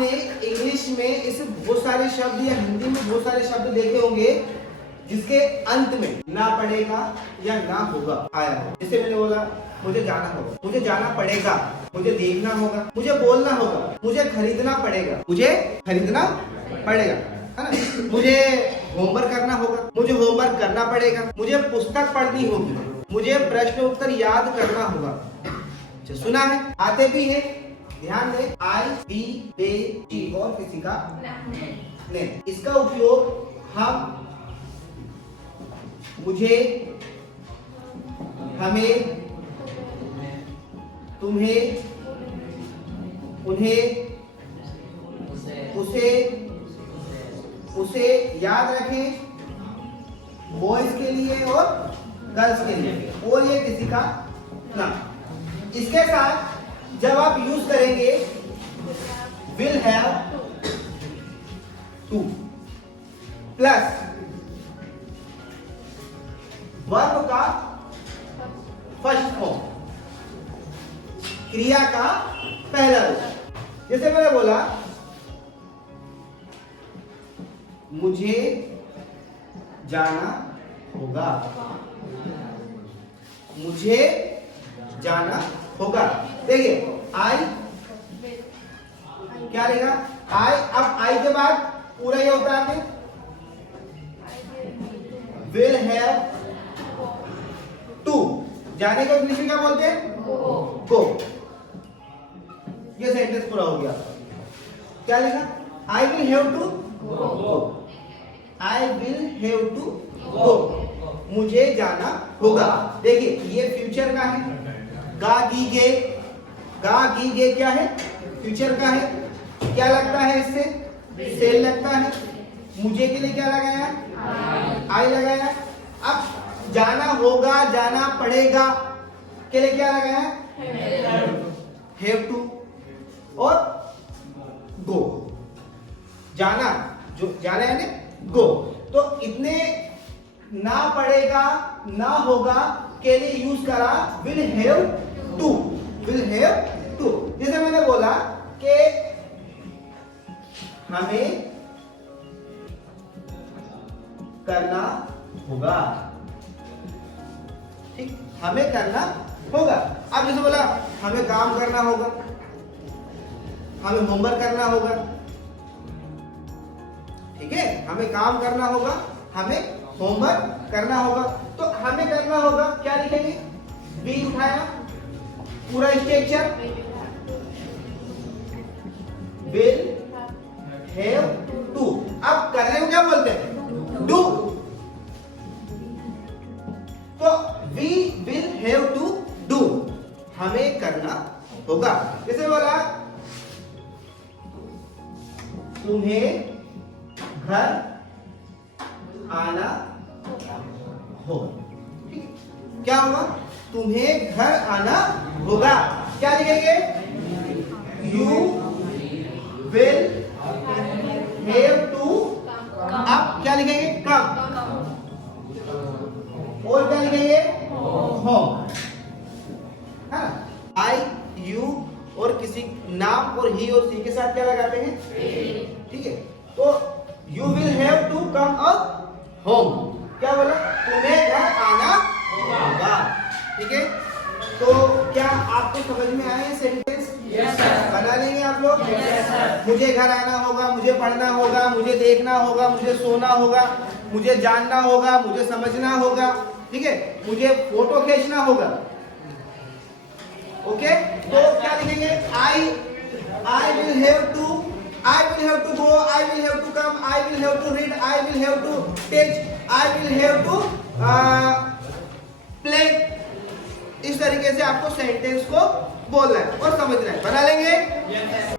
आपने इंग्लिश में इसे बहुत सारे शब्द या हिंदी में बहुत सारे शब्द देखे होंगे जिसके अंत में ना पड़ेगा या ना होगा आया हो। जैसे मैंने बोला मुझे जाना होगा, मुझे जाना पड़ेगा, मुझे देखना होगा, मुझे बोलना होगा, मुझे खरीदना पड़ेगा, मुझे खरीदना पड़ेगा, है ना। मुझे होमवर्क करना होगा, मुझे होमवर्क करना पड़ेगा, मुझे पुस्तक पढ़नी होगी, मुझे प्रश्न उत्तर याद करना होगा। सुना है, आते भी है, ध्यान दें, आई बी दे टी और किसी का नहीं। इसका उपयोग हम मुझे, हमें, तुम्हें, उन्हें, उसे याद रखें, बॉयज के लिए और गर्ल्स के लिए, और ये किसी का ना। इसके साथ जब आप यूज करेंगे will have two plus verb का फर्स्ट फॉर्म, क्रिया का पहला रूप। जैसे मैंने बोला मुझे जाना होगा, मुझे जाना होगा। देखिए आई क्या रहेगा, आई, अब आई के बाद पूरा ये होता है विल हैव टू, जाने को इंग्लिश में क्या बोलते हैं, गो। ये सेंटेंस पूरा हो गया। क्या लिखा, I will have to go, I will have to go, मुझे जाना होगा। देखिए ये फ्यूचर का है, गा गी गे क्या है, फ्यूचर का है। क्या लगता है इससे, सेल लगता है। मुझे के लिए क्या लगाया, आई लगाया। अब जाना होगा, जाना पड़ेगा के लिए क्या लगाया, हैव टू, और गो, जाना, जो जाना है ना गो। तो इतने ना पड़ेगा ना होगा के लिए यूज करा will have to, will have to. जैसे मैंने बोला कि हमें करना होगा, ठीक, हमें करना होगा। अब जैसे बोला हमें काम करना होगा, हमें होमवर्क करना होगा, ठीक है, हमें काम करना होगा, हमें होमवर्क करना होगा। तो हमें करना होगा क्या लिखेंगे, बी उठाया, पूरा स्ट्रक्चर, विल हैव टू। अब करने को क्या बोलते हैं, डू। तो we will have to do, हमें करना होगा। जैसे बोला तुम्हें घर आना होगा, क्या होगा, तुम्हें घर आना होगा। क्या लिखेंगे, यू विल हैव टू, अब क्या लिखेंगे, कम, और क्या लिखेंगे, होम, है ना। आई, यू और किसी नाम और ही और सी के साथ क्या लगाते हैं, ठीक है। तो you will have to come a home, क्या बोला, तुम्हें घर आना होगा, ठीक है। तो क्या आपको समझ में आया सेंटेंस, बना लेंगे आप लोग। मुझे घर आना होगा, मुझे पढ़ना होगा, मुझे देखना होगा, मुझे सोना होगा, मुझे जानना होगा, मुझे समझना होगा, ठीक है, मुझे फोटो खींचना होगा। ओके, तो क्या लिखेंगे, I will have to, I will have to go, I will have to come, I will have to read, I will have to teach, I will have to play। इस तरीके से आपको sentence को बोलना है और समझना है। बना लेंगे।